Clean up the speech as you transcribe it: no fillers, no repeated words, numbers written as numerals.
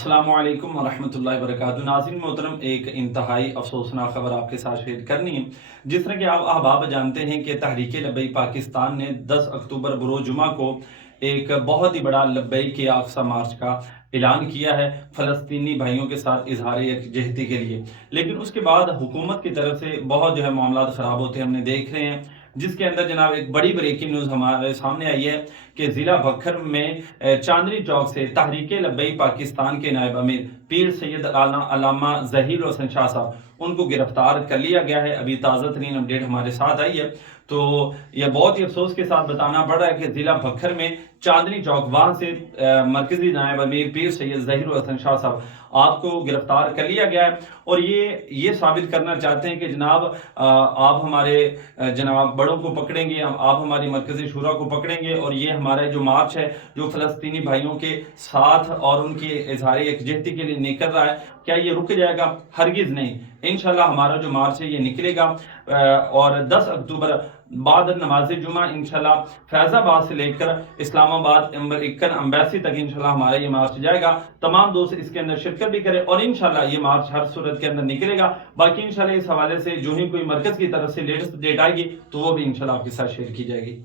السلام علیکم ورحمۃ اللہ وبرکاتہ۔ ناظرین محترم، ایک انتہائی افسوسناک خبر آپ کے ساتھ شیئر کرنی ہے۔ جس طرح کہ آپ احباب جانتے ہیں کہ تحریک لبیک پاکستان نے 10 اکتوبر بروز جمعہ کو ایک بہت ہی بڑا لبیک اقصی مارچ کا اعلان کیا ہے فلسطینی بھائیوں کے ساتھ اظہار یکجہتی کے لیے، لیکن اس کے بعد حکومت کی طرف سے بہت معاملات خراب ہوتے ہم نے دیکھ رہے ہیں، جس کے اندر جناب ایک بڑی بریکنگ نیوز ہمارے سامنے آئی ہے کہ ضلع بکھر میں چاندنی چوک سے تحریک لبیک پاکستان کے نائب امیر پیر سید علامہ ظہیر حسن شاہ صاحب ان کو گرفتار کر لیا گیا ہے۔ ابھی تازہ ترین اپڈیٹ ہمارے ساتھ آئی ہے، تو یہ بہت ہی افسوس کے ساتھ بتانا پڑ رہا ہے کہ ضلع بکھر میں چاندنی چوک وہاں سے مرکزی نائب امیر پیر سید ظہیر حسن شاہ صاحب آپ کو گرفتار کر لیا گیا ہے، اور یہ ثابت کرنا چاہتے ہیں کہ جناب آپ ہمارے جناب بڑوں کو پکڑیں گے، آپ ہماری مرکزی شورا کو پکڑیں گے، اور یہ ہمارا جو مارچ ہے جو فلسطینی بھائیوں کے ساتھ اور ان کی اظہار یکجہتی کے لیے نکل رہا ہے، کیا یہ رک جائے گا؟ ہرگز نہیں، انشاءاللہ ہمارا جو مارچ ہے یہ نکلے گا، اور 10 اکتوبر بعد نماز جمعہ انشاءاللہ فیض آباد سے لے کر اسلام آباد نمبر 51 امبیسی تک انشاءاللہ ہمارا یہ مارچ جائے گا۔ تمام دوست اس کے اندر شرکت بھی کریں، اور انشاءاللہ یہ مارچ ہر صورت کے اندر نکلے گا۔ باقی انشاءاللہ اس حوالے سے جو ہی کوئی مرکز کی طرف سے لیٹسٹ ڈیٹ آئے گی تو وہ بھی انشاءاللہ آپ کے ساتھ شیئر کی جائے گی۔